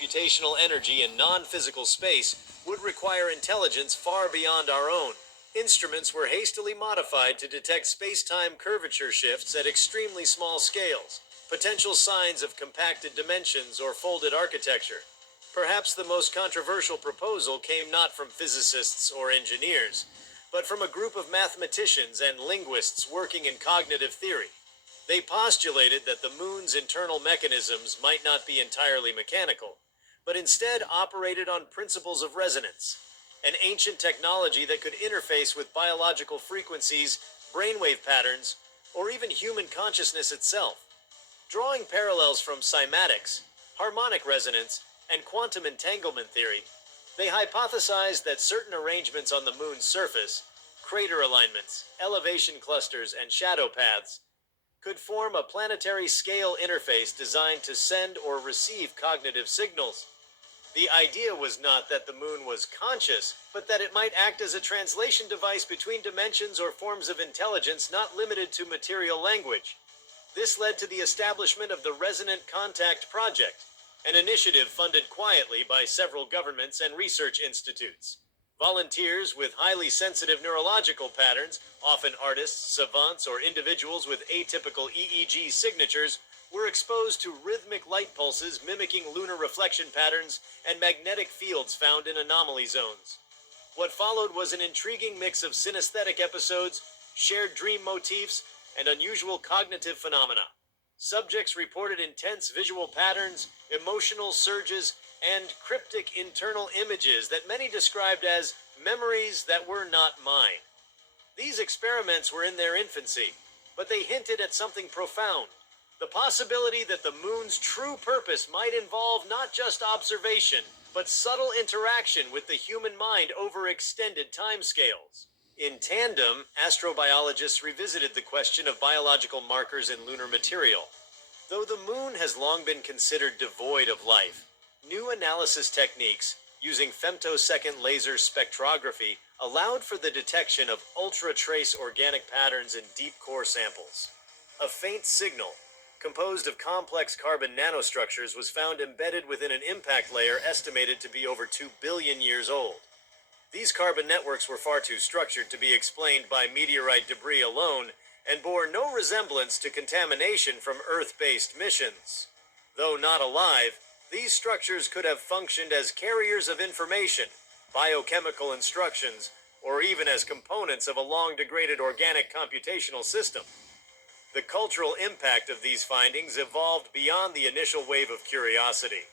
Computational energy in non-physical space would require intelligence far beyond our own. Instruments were hastily modified to detect space-time curvature shifts at extremely small scales, potential signs of compacted dimensions or folded architecture. Perhaps the most controversial proposal came not from physicists or engineers, but from a group of mathematicians and linguists working in cognitive theory. They postulated that the moon's internal mechanisms might not be entirely mechanical, but instead operated on principles of resonance, an ancient technology that could interface with biological frequencies, brainwave patterns, or even human consciousness itself. Drawing parallels from cymatics, harmonic resonance, and quantum entanglement theory, they hypothesized that certain arrangements on the moon's surface, crater alignments, elevation clusters, and shadow paths, could form a planetary scale interface designed to send or receive cognitive signals. The idea was not that the moon was conscious, but that it might act as a translation device between dimensions or forms of intelligence not limited to material language. This led to the establishment of the Resonant Contact Project, an initiative funded quietly by several governments and research institutes. Volunteers with highly sensitive neurological patterns, often artists, savants, or individuals with atypical EEG signatures, were exposed to rhythmic light pulses mimicking lunar reflection patterns and magnetic fields found in anomaly zones. What followed was an intriguing mix of synesthetic episodes, shared dream motifs, and unusual cognitive phenomena. Subjects reported intense visual patterns, emotional surges, and cryptic internal images that many described as memories that were not mine. These experiments were in their infancy, but they hinted at something profound: the possibility that the moon's true purpose might involve not just observation, but subtle interaction with the human mind over extended timescales. In tandem, astrobiologists revisited the question of biological markers in lunar material. Though the moon has long been considered devoid of life, new analysis techniques using femtosecond laser spectrography allowed for the detection of ultra-trace organic patterns in deep core samples. A faint signal, composed of complex carbon nanostructures, was found embedded within an impact layer estimated to be over 2 billion years old. These carbon networks were far too structured to be explained by meteorite debris alone, and bore no resemblance to contamination from Earth-based missions. Though not alive, these structures could have functioned as carriers of information, biochemical instructions, or even as components of a long-degraded organic computational system. The cultural impact of these findings evolved beyond the initial wave of curiosity.